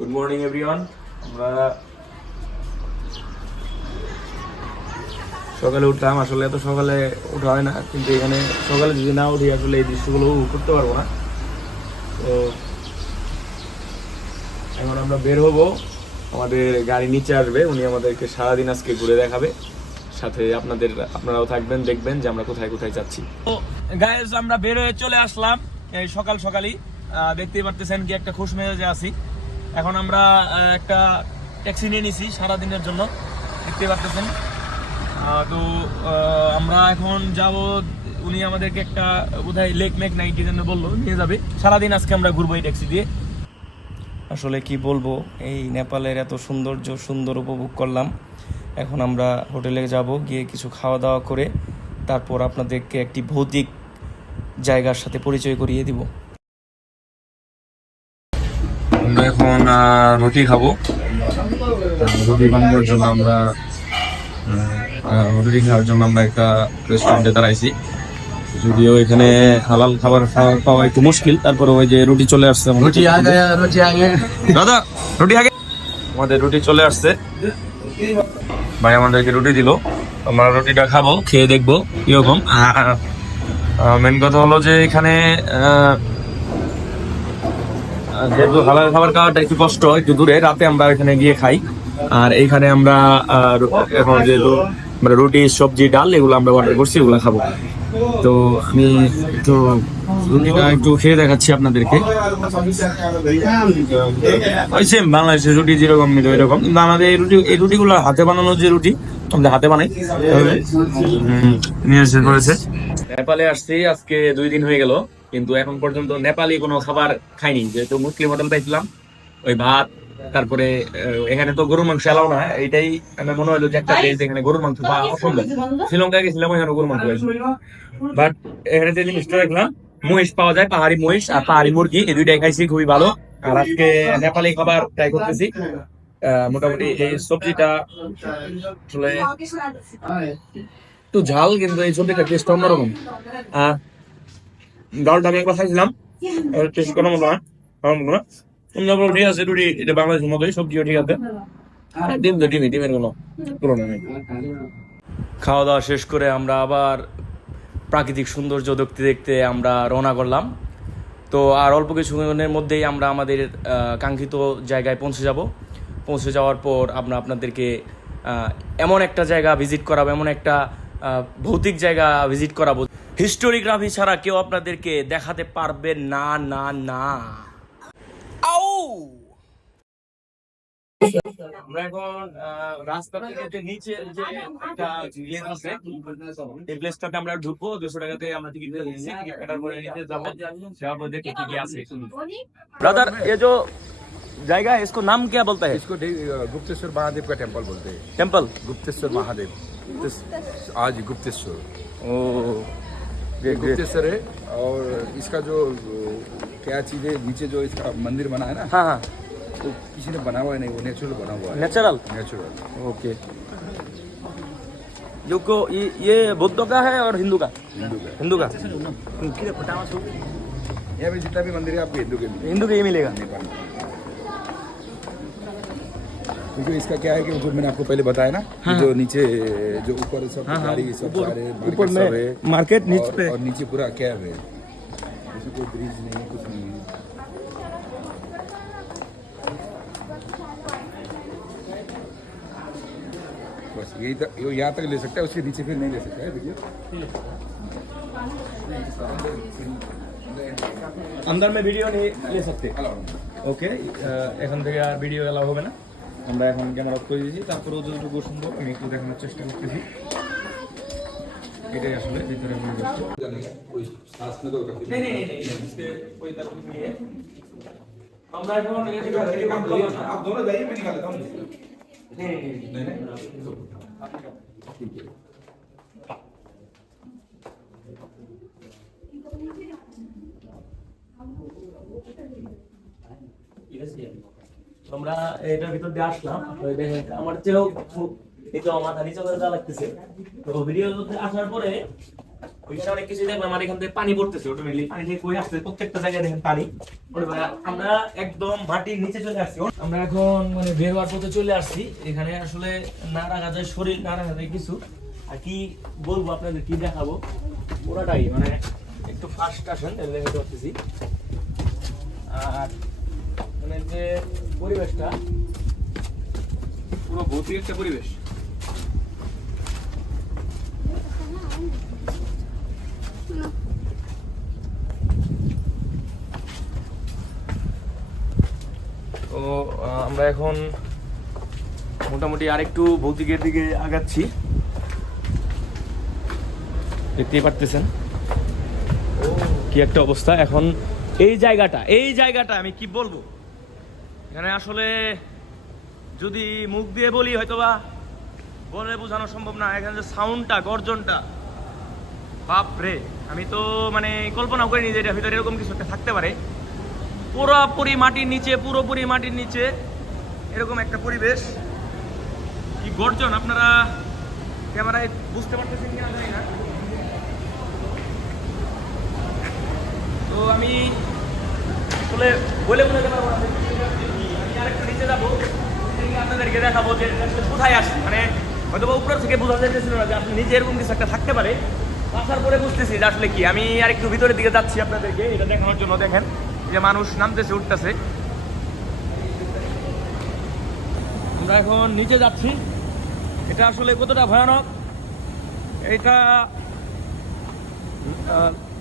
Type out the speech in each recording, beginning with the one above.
Good morning everyone. আমরা সকালে উঠলাম। আসলে এত সকালে ওঠা হয় না, কিন্তু এখানে সকালে যদি না উঠি আসলে এই দৃশ্যগুলো করতে পারবো না। তো এখন আমরা বের হবো, আমাদের গাড়ি নিচে আসবে, উনি আমাদেরকে সারাদিন আজকে ঘুরে দেখাবে, সাথে আপনারাও থাকবেন, দেখবেন যে আমরা কোথায় কোথায় যাচ্ছি। তো গাইস, আমরা বের হয়ে চলে আসলাম এই সকাল সকালই। দেখতেই পারতেছেন কি একটা খুশ মেজাজে আছি। এখন আমরা একটা ট্যাক্সি নিয়ে নিছি সারাদিনের জন্য, দেখতেই পারতেছেন। তো আমরা এখন যাব, উনি আমাদেরকে একটা বোধহয় লেক মেক নাই কি যেন বললো, নিয়ে যাবে। সারাদিন আজকে আমরা ঘুরবো এই ট্যাক্সি দিয়ে। আসলে কি বলবো, এই নেপালের এত সুন্দর উপভোগ করলাম। এখন আমরা হোটেলে যাব, গিয়ে কিছু খাওয়া দাওয়া করে তারপর আপনাদেরকে একটি ভৌতিক জায়গার সাথে পরিচয় করিয়ে দিব। আমরা এখন রুটি খাবো। রুটি বানানোর জন্য আমরা রুটি খাওয়ার জন্য আমরা একটা রেস্টুরেন্টে দাঁড়াইছি। যদিও এখানে হালাল খাবার পাওয়া একটু মুশকিল, তারপরে ওই যে রুটি চলে আসছে। দাদা রুটি আগে। আমাদের রুটি চলে আসছে, ভাই আমাদেরকে রুটি দিল। আমরা রুটিটা খাবো, খেয়ে দেখবো কিরকম। মেন কথা হলো যে এখানে যেহেতু হালাল খাবার খাওয়াটা একটু কষ্ট, একটু দূরে, রাতে আমরা এখানে গিয়ে খাই। আর এইখানে আমরা এখন যেহেতু আমরা রুটি, সবজি, ডাল এগুলো আমরা অর্ডার করছি, এগুলো খাবো। তো আমি একটু রুটিটা একটু খেয়ে দেখাচ্ছি আপনাদেরকে। ওই সেম বাংলাদেশের রুটি যেরকম নিল এরকম, কিন্তু আমাদের এই রুটিগুলো হাতে বানানো, যে রুটি আমাদের হাতে বানাই নিয়ে এসে করেছে। নেপালে আসছি আজকে 2 দিন হয়ে গেল, কিন্তু এখন পর্যন্ত নেপালি কোনো খাবার খাইনি। যেহেতু মুসলিম হোটেল পাইছিলাম, ওই ভাত, তারপরে এখানে তো গরুর মাংস এলাও না। এইটাই আমার মনে হলো যে একটা দেশ যেখানে গরুর মাংস পাওয়া অসম্ভব। শ্রীলঙ্কায় গেছিলাম, ওইখানে গরুর মাংস পাইছি, বাট এখানে যে জিনিসটা দেখলাম, মহিষ পাওয়া যায়, পাহাড়ি মহিষ আর পাহাড়ি মুরগি, এই দুইটাই খাইছি, খুবই ভালো। আর আজকে নেপালি খাবার ট্রাই করতেছি। মোটামুটি এই সবজিটা আসলে একটু ঝাল, কিন্তু এই সবজিটা টেস্ট অন্যরকম। ডালটা আমি একবার খাইছিলাম, টেস্ট করার মতো না। ঠিক আছে, রুটি এটা বাংলাদেশের মতোই, সবজিও ঠিক আছে। ডিম তো ডিমের কোনো তুলনা নেই। খাওয়া দাওয়া শেষ করে আমরা আবার প্রাকৃতিক সৌন্দর্য দেখতে দেখতে আমরা রওনা করলাম। তো আর অল্প কিছুক্ষণের মধ্যেই আমরা আমাদের কাঙ্ক্ষিত জায়গায় পৌঁছে যাওয়ার পর আমরা আপনাদেরকে এমন একটা জায়গা ভিজিট করাবো, এমন একটা ভৌতিক জায়গা ভিজিট করাবো, হিস্টোরিগ্রাফি ছাড়া কেউ আপনাদেরকে দেখাতে পারবে না না না। আমরা এখন রাস্তা থেকে নিচে যে একটা লেন আছে, এই প্লেসটাতে আমরা ঢুকবো। 200 টাকাতে আমরা টিকিট নিয়েছি, টিকিট কাটার পরে নিচে যাবো, যাওয়ার পর দেখে কি কি আছে। ब्रदर, ये जो जाएगा इसको नाम क्या बोलता है? इसको गुप्तेश्वर महादेव का टेम्पल बोलते हैं। टेम्पल गुप्तेश्वर महादेव, आज गुप्तेश्वर ओ ये गुप्तेश्वर है। और इसका जो क्या चीज है, नीचे जो इसका मंदिर बना है ना, हाँ हाँ, तो किसी ने बना हुआ है नहीं, वो नेचुरल बना हुआ है। Natural, okay. जो को ये बुद्ध का है और हिंदू का हिंदू का यहाँ पे जितना भी मंदिर है आपको हिंदू के ही मिलेगा। नेपाल में। क्योंकि इसका क्या है कि जो मैंने आपको पहले बताया ना, हाँ, जो नीचे जो ऊपर सब गाड़ी सब सारे ऊपर में मार्केट नीचे पे, और नीचे पूरा कैब है, इसमें कोई ब्रिज नहीं है, कुछ नहीं है। बस यही तक, यहाँ तक ले सकता है, उसके नीचे फिर नहीं ले सकता है। देखिए अंदर में ভিডিও नहीं ले सकते। ওকে, এখান থেকে আর ভিডিও এলাও হবে না। আমরা এখন ক্যামেরা অফ করে দিয়েছি, তারপরে যতটুকু সম্ভব আমি একটু দেখানোর চেষ্টা করতেছি। এটাই আসলে ভিতরে মনে হচ্ছে। আমরা এখন आप दोनों जाइए, मैं निकाल देता हूँ। नहीं আমরা এটার ভিতর দিয়ে আসলাম। আমার চেয়েও মাথা নিচে করে যা লাগতেছে। তো ভিডিও আসার পরে ওইখানে অনেক কিছু দেখলাম, আর এখান থেকে পানি পড়তেছে অটোমেটিকলি, পানি থেকে কই আসছে প্রত্যেকটা জায়গায় দেখেন পানি। আমরা একদম মাটির নিচে চলে আসছি, আমরা এখন মানে বের হওয়ার পথে চলে আসছি। এখানে আসলে না রাখা যায় শরীর, না রাখা যায় কিছু। আর কি বলবো আপনাদের, কি দেখাবো পুরাটাই মানে একটু ফাস্ট আসেন দেখতে পাচ্ছি। আর মানে যে পরিবেশটা পুরো ভৌতিক একটা পরিবেশ। তো আমরা এখন মোটামুটি আরেকটু ভৌতিকের দিকে আগাচ্ছি, দেখতেই পারতেছেন কি একটা অবস্থা। এখন এই জায়গাটা আমি কি বলবো, এখানে আসলে যদি মুখ দিয়ে বলি হয়তোবা বলে বোঝানো সম্ভব না। এখানে যে সাউন্ডটা, গর্জনটা, বাপ রে, আমি তো মানে কল্পনা করিনি যে এটার ভিতরে এরকম কিছু একটা থাকতে পারে। পুরোপুরি মাটির নিচে এরকম একটা পরিবেশ, কি গর্জন আপনারা ক্যামেরায় বুঝতে পারতেছেন কিনা জানি না। তো আমি আসলে বলে পারবো না, আমি আরেকটু নিচে যাবো, আপনাদেরকে দেখাবো যে কোথায় আসছি। মানে হয়তো উপর থেকে বোঝা যাইতেছিল না যে আপনি নিচে এরকম কিছু একটা থাকতে পারে। আসার পরে বুঝতেছি যে আসলে কি। আমি আরেকটু ভিতরের দিকে যাচ্ছি আপনাদেরকে এটা দেখানোর জন্য। দেখেন যে মানুষ নামতেছে, উঠতেছে। আমরা এখন নিচে যাচ্ছি। এটা আসলে কতটা ভয়ানক, এটা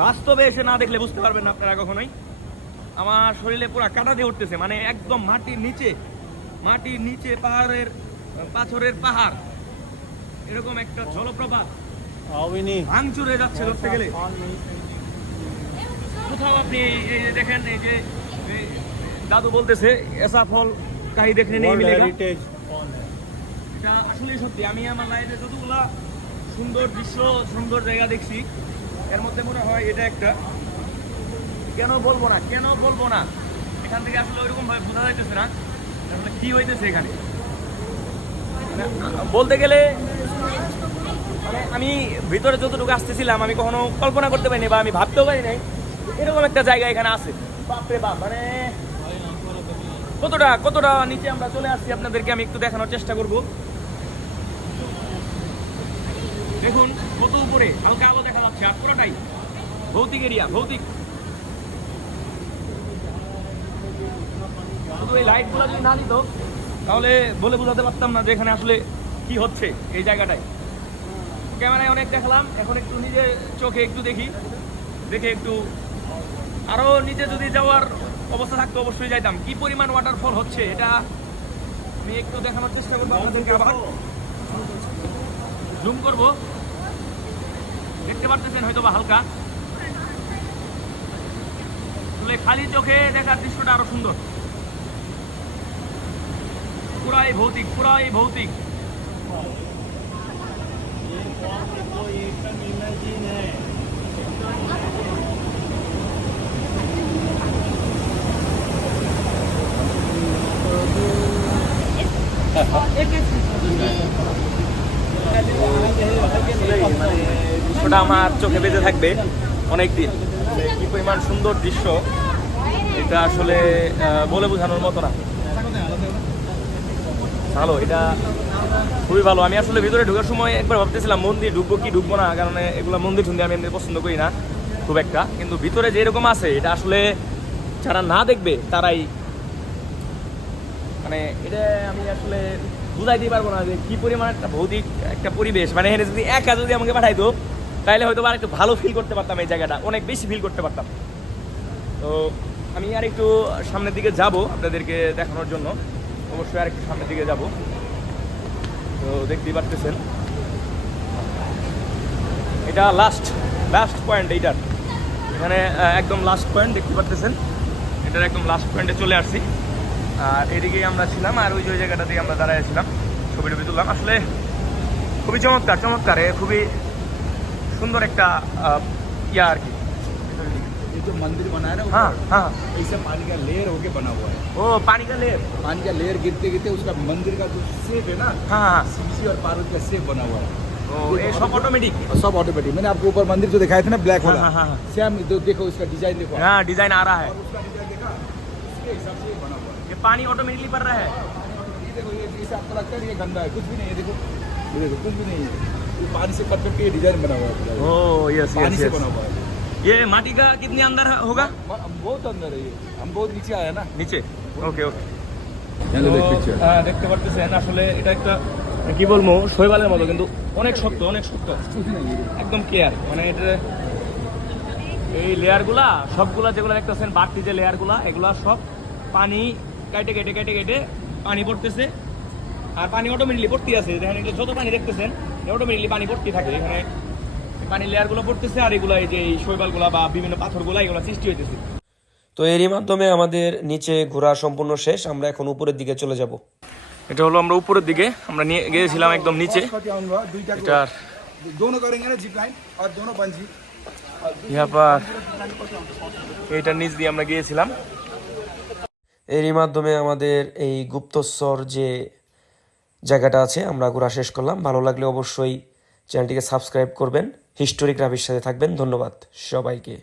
বাস্তবে এসে না দেখলে বুঝতে পারবেন না আপনারা কখনোই। আমার শরীরে পুরো কাঁটা দিয়ে উঠতেছে, মানে একদম মাটির নিচে পাথরের পাহাড়, এরকম একটা জলপ্রপাত ভাঙচুর হয়ে যাচ্ছে ধরতে গেলে। কোথাও আপনি এই যে দেখেন, এই যে দাদু বলতেছে এসা ফল কাহি দেখনে নেই মিলেগা। এটা আসলে সত্যি। আমি আমার লাইফে যতগুলা সুন্দর দৃশ্য, সুন্দর জায়গা দেখছি, এর মধ্যে মনে হয় এটা একটা। কেন বলবো না, এখান থেকে আসলে ওইরকম ভাবে বোঝা যাইতেছে না আসলে কি হইতেছে এখানে। বলতে গেলে মানে আমি ভিতরে যতটুকু আসতেছিলাম, আমি কখনো কল্পনা করতে পারিনি বা আমি ভাবতেও পারি নাই এরকম একটা জায়গা এখানে আছে। বাপরে বাপ, মানে কতটা নিচে আমরা চলে আসছি আপনাদেরকে আমি একটু দেখানোর চেষ্টা করব। দেখুন কত উপরে, হালকা আলো দেখা যাচ্ছে, আর পুরোটাই ভৌতিক এরিয়া, ভৌতিক। শুধু এই লাইটগুলো যদি না দিত তাহলে বলে বোঝাতে পারতাম না যে এখানে আসলে কি হচ্ছে এই জায়গাটায়। ক্যামেরায় অনেক দেখালাম, এখন একটু নিজের চোখে একটু দেখে একটু আরো নিচে যদি যাওয়ার অবস্থা থাকতো অবশ্যই যাইতাম। কি পরিমাণ ওয়াটারফল হচ্ছে এটা আমি একটু দেখানোর চেষ্টা করবো আপনাদেরকে। আবার জুম করবো, দেখতে পারতেছেন হয়তো বা হালকা। আসলে খালি চোখে দেখার দৃশ্যটা আরো সুন্দর। পুরাই ভৌতিক। দৃশ্যটা আমার চোখে বেঁধে থাকবে অনেকদিন। কি পরিমাণ সুন্দর দৃশ্য এটা আসলে বলে বোঝানোর মতো না। ভালো, এটা খুবই ভালো। আমি আসলে ভিতরে ঢোকার সময় একবার ভাবতেছিলাম মন্দির ঢুকবো কি ঢুকবো না, কারণ এগুলো মন্দির ঠুন্দি আমি এমনি পছন্দ করি না খুব একটা। কিন্তু ভিতরে যেরকম আছে এটা আসলে যারা না দেখবে তারাই মানে এটা আমি আসলে বুঝাইতে পারবো না যে কি পরিমাণ একটা ভৌতিক একটা পরিবেশ। মানে এখানে যদি একা যদি আমাকে পাঠাইতো তাহলে হয়তো আর একটু ভালো ফিল করতে পারতাম, এই জায়গাটা অনেক বেশি ফিল করতে পারতাম। তো আমি আর একটু সামনের দিকে যাব আপনাদেরকে দেখানোর জন্য, অবশ্যই আর একটু সামনের দিকে যাব। তো দেখতেই পারতেছেন এটা লাস্ট পয়েন্ট এইটার, এখানে একদম লাস্ট পয়েন্ট দেখতে পারতেছেন। এটার একদম লাস্ট পয়েন্টে চলে আসছি। আর এদিকেই আমরা ছিলাম, আর ওই জায়গাটা দিয়ে আমরা দাঁড়াইছিলাম, ছবি তুললাম। আসলে খুবই চমৎকার, খুবই সুন্দর একটা ইয়া আর কি। ये जो मंदिर बना है ना, हाँ ऐसे पानी का लेयर होके बना हुआ है। ओ पानी का लेयर गिरते गिरते उसका मंदिर का जो शेप है ना, हाँ शिव और पार्वती का शेप बना हुआ है। ये सब ऑटोमेटिक सब ऑटोमेटिक। मैंने आपको ऊपर मंदिर जो दिखाया था ना ब्लैक वाला, हाँ, हाँ, हाँ। सेम देखो इसका डिजाइन देखो। हाँ डिजाइन आ रहा है। उसका डिजाइन देखा, इसके हिसाब से ये बना हुआ है। ये पानी ऑटोमेटिकली पड़ रहा है। ये देखो, ये इसे आपको लगता है ये गंदा है, कुछ भी नहीं है। देखो ये देखो, कुछ भी नहीं है। ये पानी से कट करके ये डिजाइन बना हुआ है पूरा। ओह यस पानी यस से यस। बना हुआ है। ये माटी का कितने अंदर होगा? बहुत अंदर है ये, हम बहुत नीचे आया ना। নিচে ওকে ওকে। पिक्चर হ্যাঁ দেখতে পারতেছেন আসলে এটা একটা কি বলবো শৈবালের মতো, কিন্তু অনেক শক্ত অনেক শক্ত, একদম ক্লিয়ার। মানে এটা এই লেয়ারগুলা সবগুলা যেগুলো দেখতেছেন বাড়তি যে লেয়ারগুলা এগুলা সব পানি কেটে কেটে কেটে কেটে পানি পড়তেছে, আর পানি অটোমেটিকলি পড়তে আছে। দেখেন এগুলো যত পানি দেখতেছেন অটোমেটিকলি পানি পড়তে থাকে, এখানে পানি লেয়ারগুলো পড়তেছে আর এগুলা এই যে এই শৈবালগুলা বা বিভিন্ন পাথরগুলা এগুলো সৃষ্টি হইতেছে। তো এরই মাধ্যমে আমাদের নিচে ঘোরা সম্পূর্ণ শেষ, আমরা এখন উপরের দিকে চলে যাব। এটা হলো আমরা উপরের দিকে, আমরা নিয়ে গিয়েছিলাম একদম নিচে। এটার दोनों करेंगे ना जिप लाइन और दोनों बंजी। ইহা পার এইটার নিচ দিয়ে আমরা গিয়েছিলাম। এরই মাধ্যমে আমাদের এই গুপ্তস্বর যে জায়গাটা আছে আমরা ঘোরা শেষ করলাম। ভালো লাগলে অবশ্যই চ্যানেলটিকে সাবস্ক্রাইব করবেন, হিস্টোরিক রাবির সাথে থাকবেন। ধন্যবাদ সবাইকে।